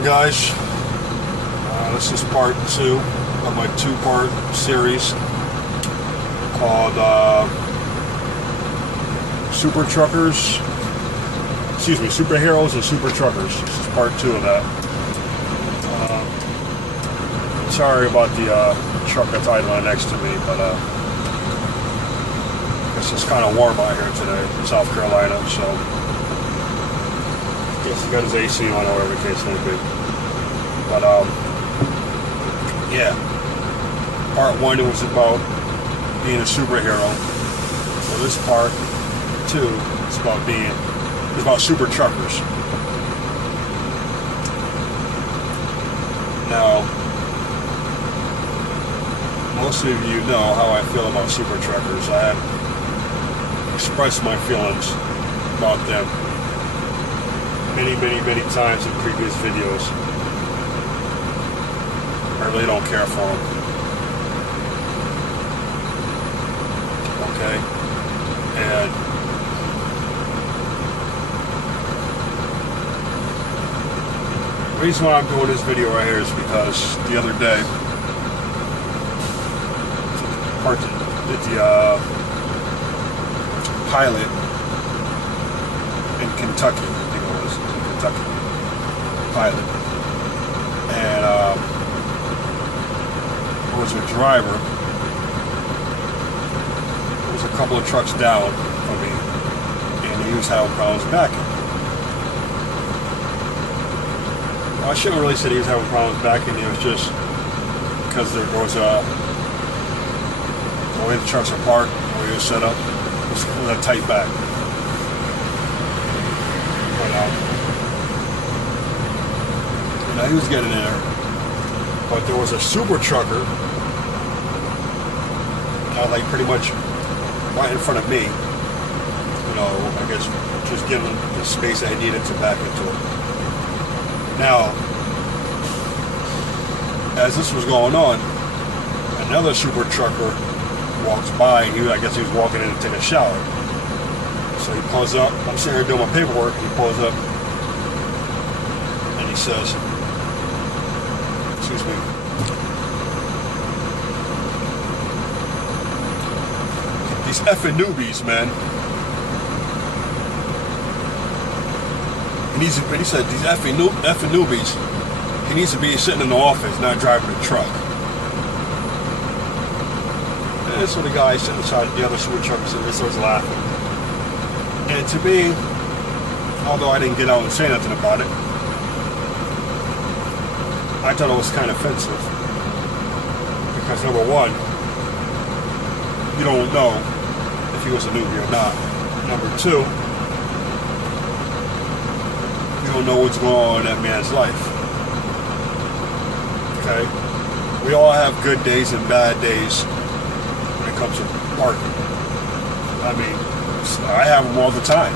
going, guys? This is part 2 of my 2-part series called Super Truckers. Excuse me, Superheroes and Super Truckers. This is part 2 of that. Sorry about the truck that's idling next to me, but it's just kind of warm out here today in South Carolina, so I guess he got his AC on or whatever the case may be. But yeah, part 1 it was about being a superhero. So this part 2 is about super truckers. Now, most of you know how I feel about super truckers. I have expressed my feelings about them many times in previous videos. I really don't care for them. Okay? And the reason why I'm doing this video right here is because the other day, the pilot in Kentucky, I think it was, Kentucky pilot, and there was a driver. There was a couple of trucks down from me, and he was having problems backing. Well, I shouldn't really say he was having problems backing. It was just because there was a the way the trucks are parked, the way it was set up, it was a tight back. But he was getting in there. But there was a super trucker, like pretty much right in front of me. You know, I guess just giving the space I needed to back into it. Now, as this was going on, another super trucker walks by, and I guess he was walking in to take a shower. So he pulls up. I'm sitting here doing my paperwork, and he pulls up, and he says, excuse me, these effing newbies, man. He said, these effing newbies, he needs to be sitting in the office, not driving a truck. And so the guy sitting inside the other super truck starts laughing. And to me, although I didn't get out and say nothing about it, I thought it was kind of offensive. Because number one, you don't know if he was a newbie or not. Number two, you don't know what's going on in that man's life. Okay? We all have good days and bad days when it comes to parking. I mean, I have them all the time.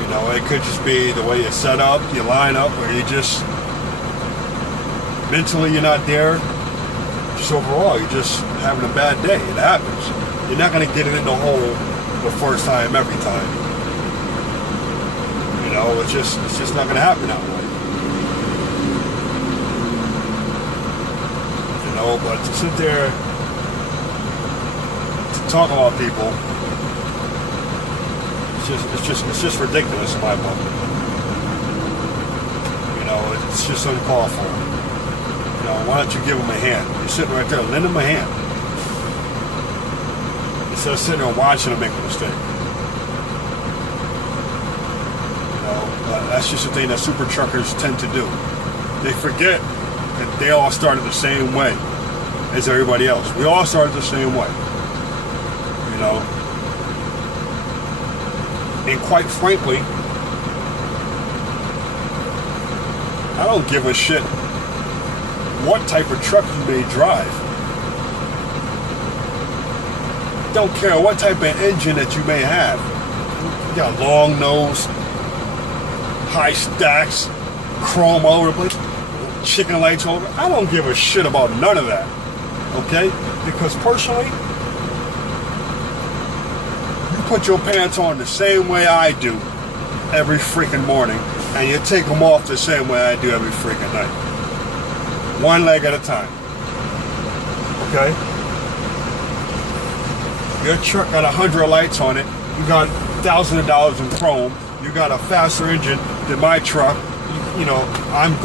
You know, it could just be the way you set up, you line up, or you just mentally you're not there. Just overall, you're just having a bad day. It happens. You're not going to get it in the hole the first time, every time. You know, it's just not going to happen that way. You know, but to sit there to talk about people, it's just ridiculous in my book. You know, it's just uncalled for. You know, why don't you give him a hand? You're sitting right there, lend him a hand. Instead of sitting there watching him make a mistake. That's just the thing that super truckers tend to do. They forget that they all started the same way as everybody else. We all started the same way. You know? And quite frankly, I don't give a shit what type of truck you may drive. Don't care what type of engine that you may have. You got long nose, high stacks, chrome all over the place, chicken lights all over. I don't give a shit about none of that. Okay? Because personally, you put your pants on the same way I do every freaking morning. and you take them off the same way I do every freaking night. One leg at a time. Okay? Your truck got 100 lights on it. You got thousands of dollars in chrome. You got a faster engine than my truck. You know, I'm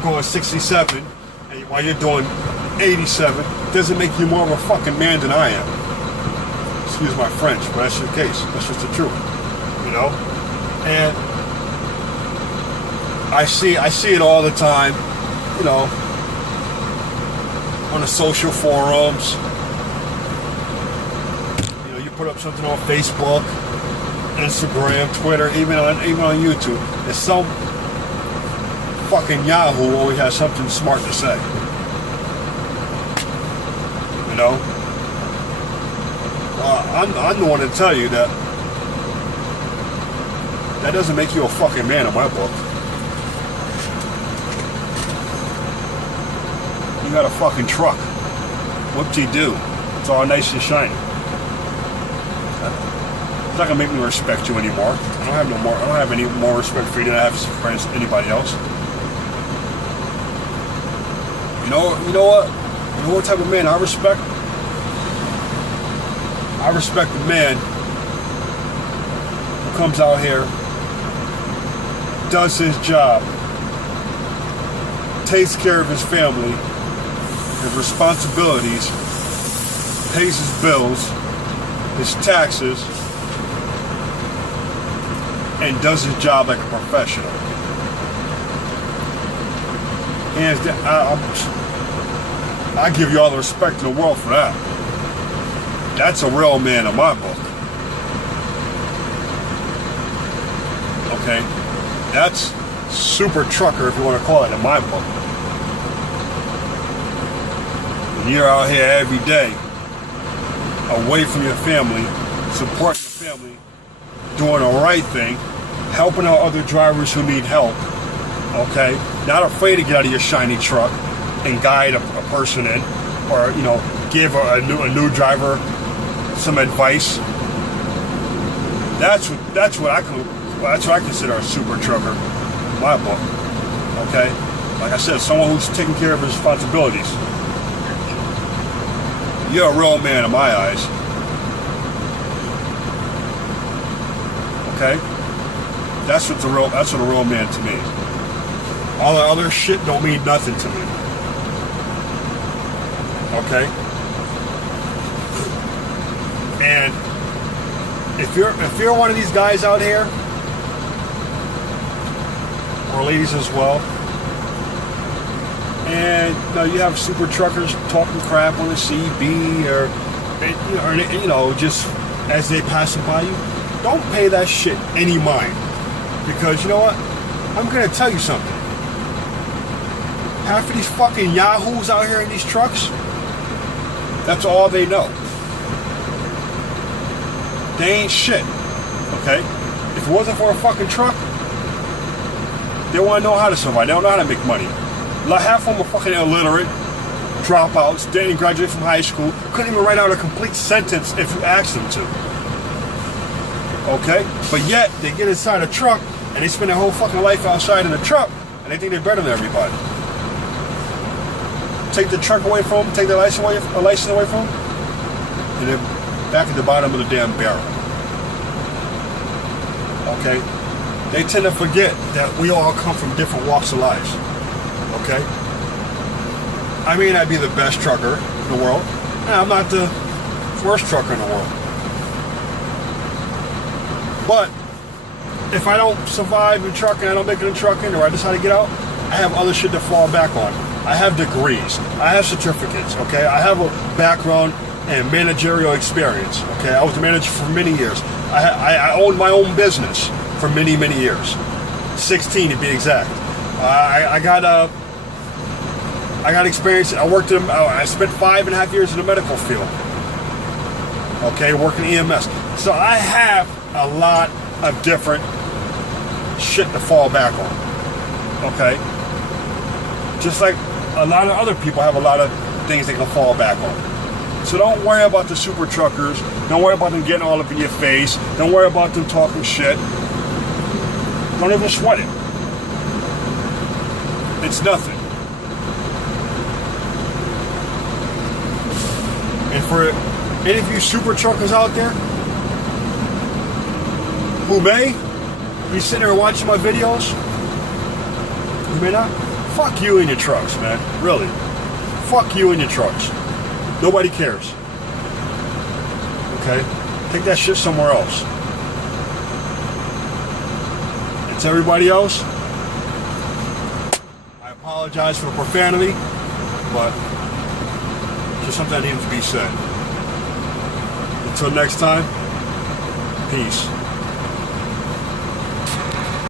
going 67, and while you're doing 87, doesn't make you more of a fucking man than I am. Excuse my French, but that's the case. That's just the truth. You know? And I see it all the time, you know, on the social forums. You know, you put up something on Facebook, Instagram, Twitter, even on YouTube. There's some fucking Yahoo always has something smart to say. You know? I'm the one to tell you that doesn't make you a fucking man in my book. You got a fucking truck. Whoop-de-doo. It's all nice and shiny. It's not gonna make me respect you anymore. I don't have any more respect for you than I have for anybody else. You know what? You know what type of man I respect? I respect the man who comes out here, does his job, takes care of his family, his responsibilities, pays his bills, his taxes, and does his job like a professional. And I give you all the respect in the world for that. That's a real man in my book. Okay? That's super trucker, if you want to call it, in my book. And you're out here every day, away from your family, supporting your family, doing the right thing, helping out other drivers who need help. Okay? Not afraid to get out of your shiny truck and guide a person in, or, you know, give a new driver some advice. That's what I consider a super trucker in my book. Okay? Like I said, someone who's taking care of his responsibilities. You're a real man in my eyes. Okay? That's what a real man to me. All the other shit don't mean nothing to me. Okay? And if you're one of these guys out here, or ladies as well, and you have super truckers talking crap on the CB, or just as they pass by you, don't pay that shit any mind, because you know what? I'm gonna tell you something. Half of these fucking yahoos out here in these trucks, that's all they know. They ain't shit, okay? If it wasn't for a fucking truck, they want to know how to survive. They don't know how to make money. Half of them are fucking illiterate, dropouts, didn't graduate from high school, couldn't even write out a complete sentence if you asked them to. Okay? But yet, they get inside a truck, and they spend their whole fucking life outside in a truck, and they think they're better than everybody. Take the truck away from them, take their license away from them, and they're back at the bottom of the damn barrel. Okay? They tend to forget that we all come from different walks of lives. Okay? I may not be the best trucker in the world, and I'm not the worst trucker in the world. But if I don't survive in trucking, I don't make it in trucking, or I decide to get out, I have other shit to fall back on. I have degrees. I have certificates. Okay? I have a background and managerial experience. Okay? I was the manager for many years. I owned my own business for many, many years. 16 to be exact. I got experience. I spent 5.5 years in the medical field. Okay, working EMS. So I have a lot of different shit to fall back on. Okay? Just like a lot of other people have a lot of things they can fall back on. So don't worry about the super truckers. Don't worry about them getting all up in your face. Don't worry about them talking shit. Don't even sweat it. It's nothing. And for any of you super truckers out there who may be sitting there watching my videos, you may not, fuck you and your trucks, man. Really. Fuck you and your trucks. Nobody cares. Okay? Take that shit somewhere else. And to everybody else, I apologize for the profanity, but just something that needs to be said. Until next time, peace.